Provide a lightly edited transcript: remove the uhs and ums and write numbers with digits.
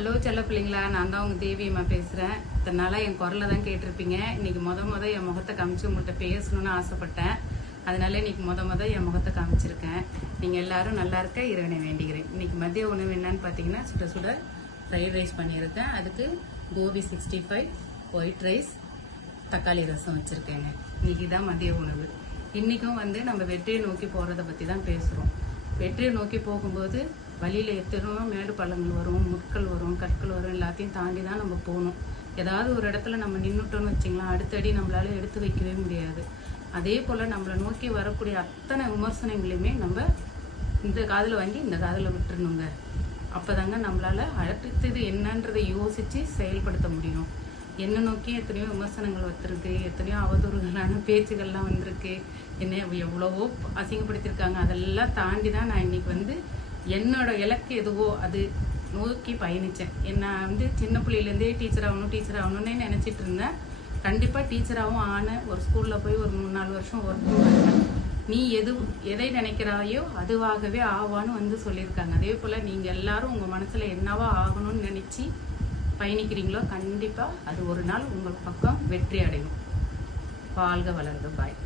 Hello செல்ல பிள்ளைங்களா, நான் தான் உங்க தேவியம்மா பேசுறேன். இத்தனை நாளா என் குரலை தான் கேட்டிருப்பீங்க. இன்னைக்கு முத என் முகத்தை காமிச்சு உங்கள்கிட்ட பேசணும்னு ஆசைப்பட்டேன். அதனால இன்னைக்கு முத என் முகத்தை காமிச்சிருக்கேன். நீங்க எல்லாரும் நல்லா இருக்க இறைவனை வேண்டிக்கிறேன். இன்னைக்கு மதிய உணவு என்னன்னு பாத்தீங்கன்னா, சுட சுட ஃப்ரைட் ரைஸ் பண்ணியிருக்கேன். அதுக்கு கோபி 65, ஒயிட் ரைஸ், தக்காளி ரசம் வச்சிருக்கேங்க. இன்னைக்கு தான் மதிய உணவு. இன்னைக்கும் நம்ம வெற்றியை நோக்கி போறதை பத்தி தான் பேசுறோம். வெற்றியை நோக்கி போகும்போது வழியில எத்தனையோ மேடு பள்ளங்கள் வரும், முட்கள் வரும், கற்கள் வரும், எல்லாத்தையும் தாண்டி தான் நம்ம போகணும். ஏதாவது ஒரு இடத்துல நம்ம நின்றுட்டோம்னு வச்சுக்கலாம், அடுத்தடி நம்மளால எடுத்து வைக்கவே முடியாது. அதே போல நம்மளை நோக்கி வரக்கூடிய அத்தனை விமர்சனங்களையுமே நம்ம இந்த காதுல வாங்கி இந்த காதுல விட்டுறணுங்க. அப்பதாங்க நம்மளால அடுத்தது என்னன்றதை யோசிச்சு செயல்படுத்த முடியும். என்ன நோக்கி எத்தனையோ விமர்சனங்கள் வந்திருக்கு, எத்தனையோ அவதூறுகளான பேச்சுகள்லாம் வந்திருக்கு, என்ன எவ்வளவோ அசிங்கப்படுத்திருக்காங்க. அதெல்லாம் தாண்டி தான் நான் இன்னைக்கு என்னோட இலக்கு எதுவோ அது நோக்கி பயணிச்சேன். நான் சின்ன பிள்ளையிலேருந்தே டீச்சர் ஆகணும்னே நினைச்சிட்டு இருந்தேன். கண்டிப்பா டீச்சராகவும் ஆனேன். ஒரு ஸ்கூல்ல போய் ஒரு 3-4 வருஷம் ஒர்க் பண்ணேன். நீ எதை நினைக்கிறாயோ அதுவாகவே ஆவான்னு சொல்லியிருக்காங்க. அதே போல நீங்க எல்லாரும் உங்க மனசுல என்னவா ஆகணும்னு நினைச்சு பயணிக்கிறீங்களோ கண்டிப்பா அது ஒரு நாள் உங்கள் பக்கம் வெற்றி அடையும். வாழ்க வளர்க. பாய்.